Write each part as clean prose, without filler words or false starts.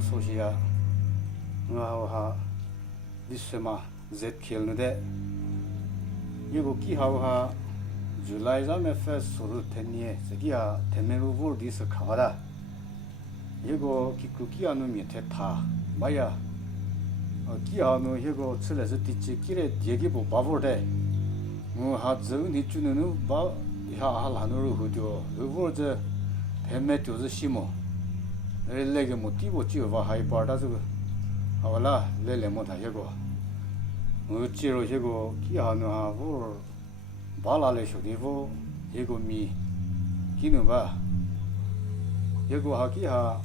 Sosia Ngaha Dissema Z Kilnude Yuki Haha July Zamefes Suru Tenie, Zagia, Temeru this Kavada Yugo Kikukianu Miteta Maya Kiano Yugo Tsilez Tichikire Diegibo Bavorde Muhadzu Nichunu Ba Hanuru Hudio, the words Hemetu the Shimo Relege Motivo Chiva High Partas Avala Lele Motayago Uchiro Hego Kiano Vor Balale Shodivo Hego Mi Kinuba Hego Hakiha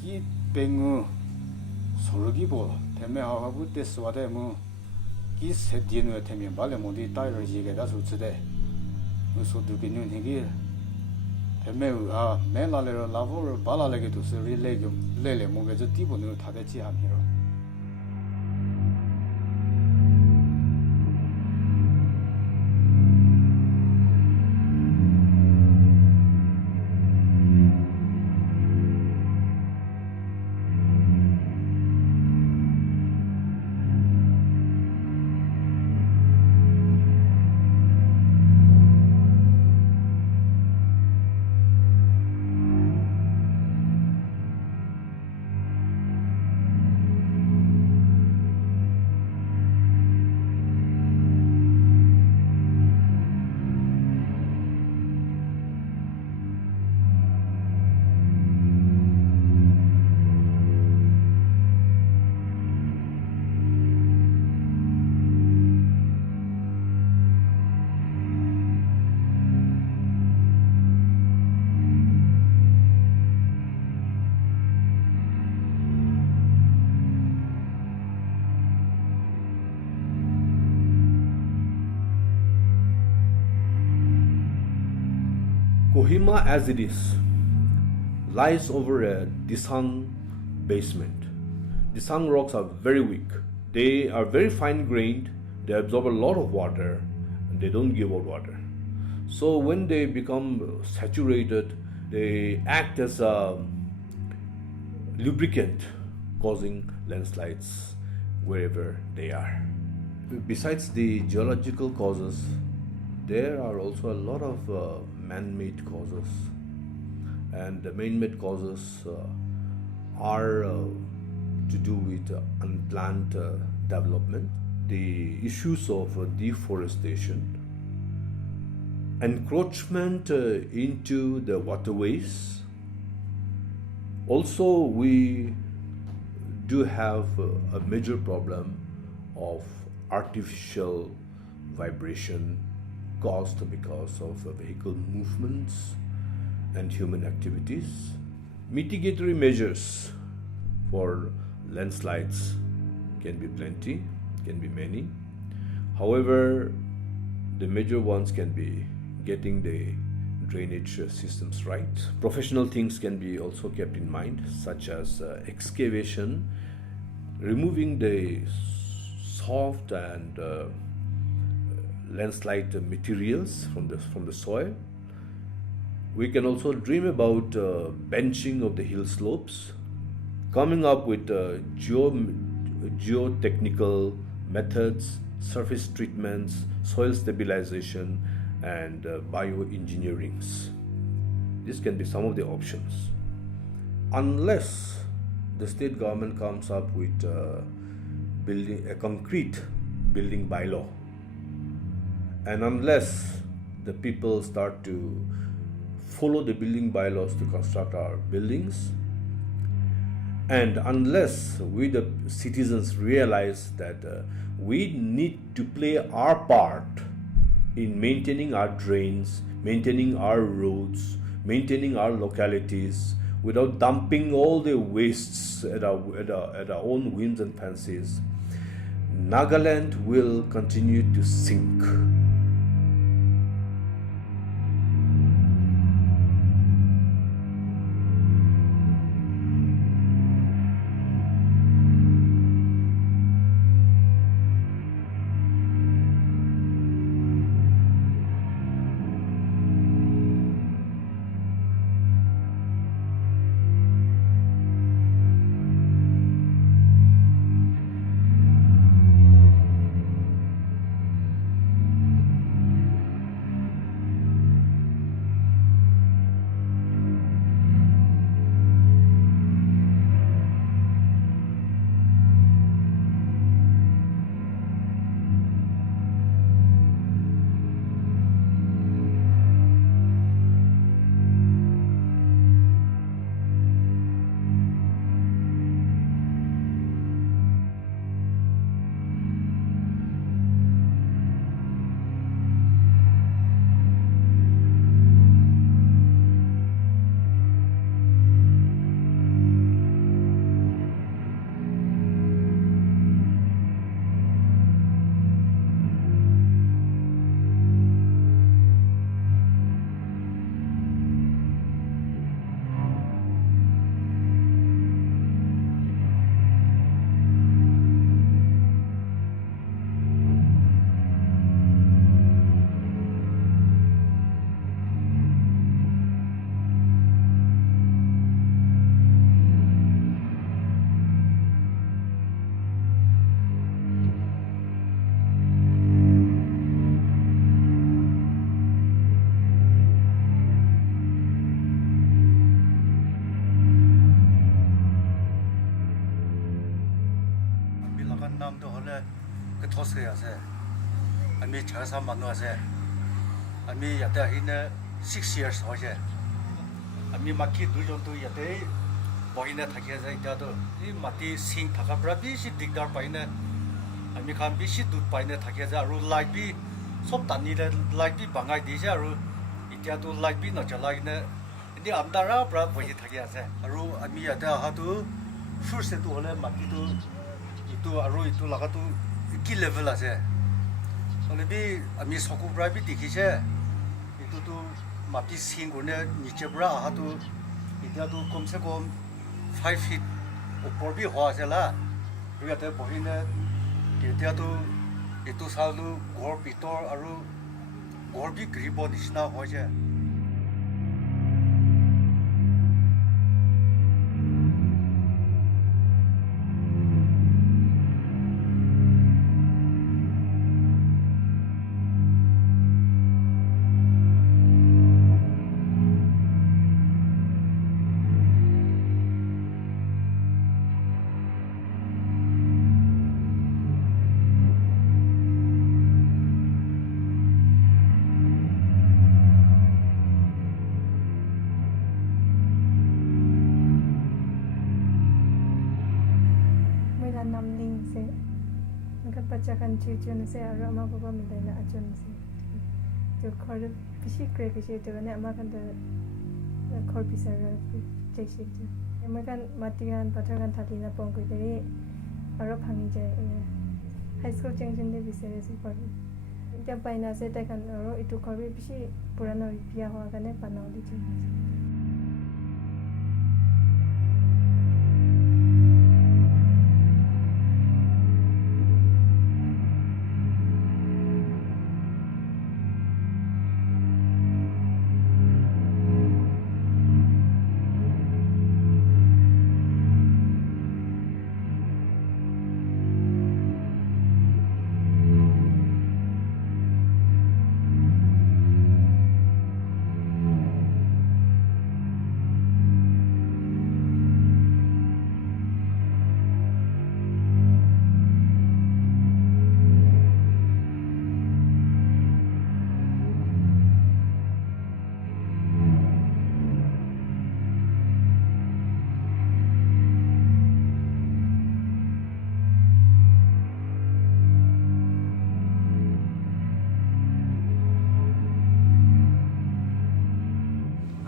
Ki Pengu Sorugibo Temeha Bute Swademu Kis had dinner at Temi Balemodi Tire Jiga, that's what today. So do be new here. Temeu, Melale Lavor, Balalegatus, Relegum, Lele, Moga, the Tibo, Tadechi, I'm here. Kohima as it is lies over a desung basement. Desung rocks are very weak. They are very fine grained, they absorb a lot of water and they don't give out water. So when they become saturated, they act as a lubricant causing landslides wherever they are. Besides the geological causes, there are also a lot of man-made causes, and the man-made causes are to do with unplanned development, the issues of deforestation, encroachment into the waterways. Also, we do have a major problem of artificial vibration caused because of vehicle movements and human activities. Mitigatory measures for landslides can be plenty, can be many. However, the major ones can be getting the drainage systems right. Professional things can be also kept in mind, such as excavation, removing the soft and landslide materials from the soil. We can also dream about benching of the hill slopes, coming up with geotechnical methods, surface treatments, soil stabilization, and bioengineerings. This can be some of the options. Unless the state government comes up with building a concrete building bylaw, and unless the people start to follow the building bylaws to construct our buildings, and unless we the citizens realize that we need to play our part in maintaining our drains, maintaining our roads, maintaining our localities without dumping all the wastes at our own whims and fancies, Nagaland will continue to sink. say ase ami chasa manu ase ami yata hina 6 years hoje ami maki dujon tu yate bohina thaki ase ita to I mati sing thaka pra bishi digdar paina ami khan bishi dut paina thaki ase aru light bi sob tani le light bi bangai dise aru ita to light bi na chala ina ini andara pra bohi thaki ase aru ami yata ha tu first tu hole mati tu itu aru itu laga tu ki level ase hole bi ami soku pra bi dikhise itu tu mati sing gone niche pra ha tu ita tu kom se kom 5 feet upor bi ho ase la yate bohine ita tu itu salu gor bitor aru gor bi gribo nishna hoje namling se maka pachakan chuchun se arama baba milaina achun se jo khor bishi kre bishi to ne amakan da khor bisara jekshik je amakan matigan pachakan thatina pongko de aro phangi je high school junction de bisare se par ita paina se ta kan aro itu khor bishi purano biya howa kane panauli je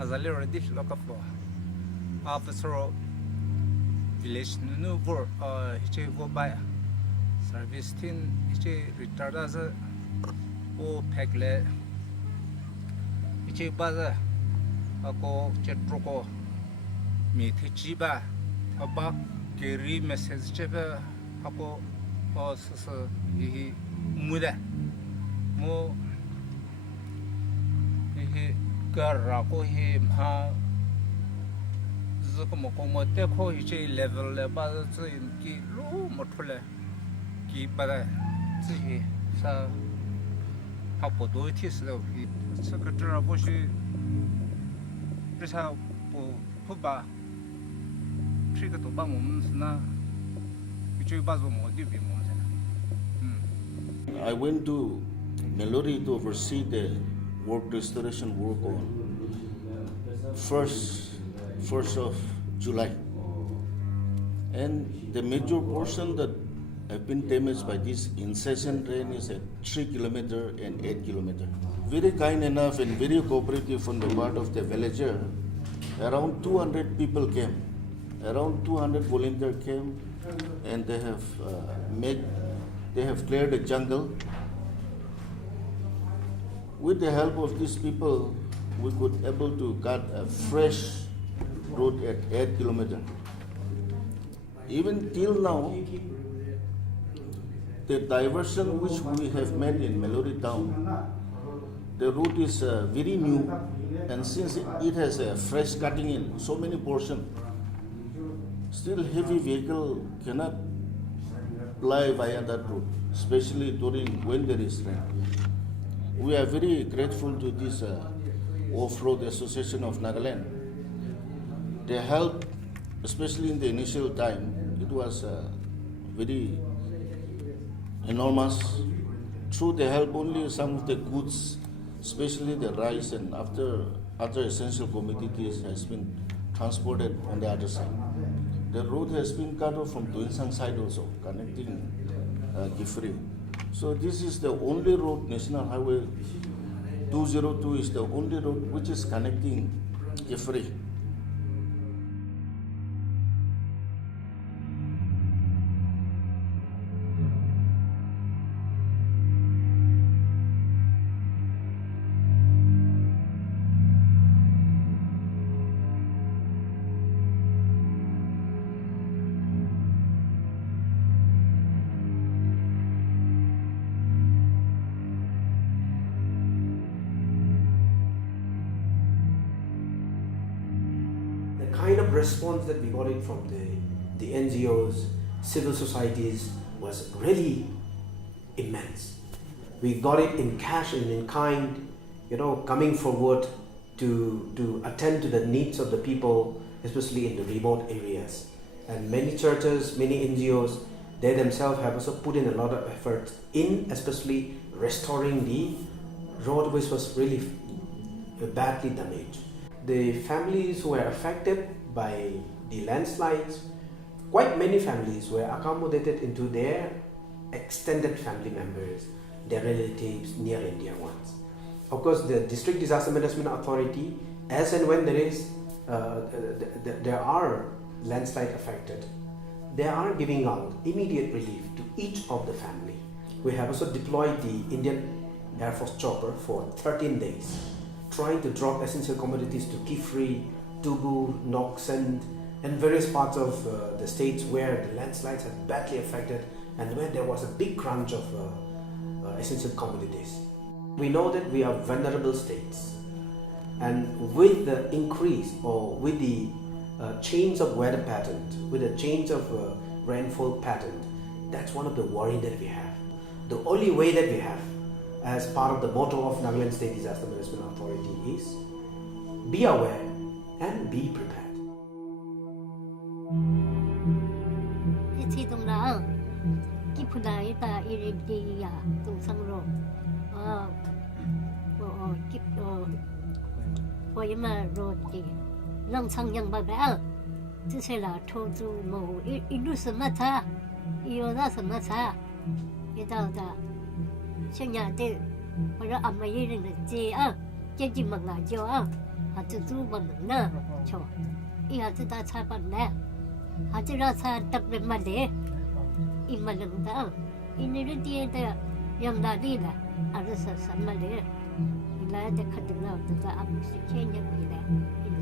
azali already loka flo after village nu vor hiche go by service tin hiche retard as o pekle hiche baza ako chetro ko mi thichi ba thaba keri message cheba ako os hi muda mo hi garra ko hi ma zuko mo ko mo te ko hi level le ba zu ki lu mo thule ki ba zi hi sa ha po do ti se lo hi ce个这不是这下不把这个都把我们是那就把我们就比我们 I went to Melody to oversee the work restoration work on 1st of July. And the major portion that have been damaged by this incessant rain is at 3 kilometer and 8 kilometer. Very kind enough and very cooperative from the part of the villager. Around 200 people came. Around 200 volunteers came, and they have cleared the jungle. With the help of these people, we could able to cut a fresh road at 8 kilometers. Even till now, the diversion which we have made in Melody town, the route is very new, and since it has a fresh cutting in so many portions, still heavy vehicle cannot ply via that route, especially during when there is rain. We are very grateful to this Off-Road Association of Nagaland. They helped, especially in the initial time. It was very enormous. Through the help only some of the goods, especially the rice and other essential commodities has been transported on the other side. The road has been cut off from Tuensang side also, connecting Gifri. So this is the only road, National Highway 202 is the only road which is connecting Gifri. The kind of response that we got it from the NGOs, civil societies was really immense. We got it in cash and in kind, coming forward to attend to the needs of the people, especially in the remote areas. And many churches, many NGOs, they themselves have also put in a lot of effort in especially restoring the road which was really badly damaged. The families who were affected by the landslides, quite many families were accommodated into their extended family members, their relatives, near and dear ones. Of course, the District Disaster Management Authority, as and when there are landslide affected, they are giving out immediate relief to each of the family. We have also deployed the Indian Air Force chopper for 13 days, trying to drop essential commodities to Kifri, Tubu, Nagaland, and various parts of the states where the landslides had badly affected and where there was a big crunch of essential commodities. We know that we are vulnerable states, and with the increase or with the change of weather pattern, with the change of rainfall pattern, that's one of the worry that we have. The only way that we have as part of the motto of Nagaland State Disaster Management Authority is be aware and be prepared. Cho nhà thế, bây giờ ăn mấy cái này chế chế gì mà ngài cho hạt chú bằng nè, cho, ý hạt ta cha bằng nè, hạt ra cha tập lên mà để, ý mà lần đó, ý này đi đây, yang đã đi là, ra sa mà để, ý là để khát được nào, ta ăn một số chén như vậy là, ý là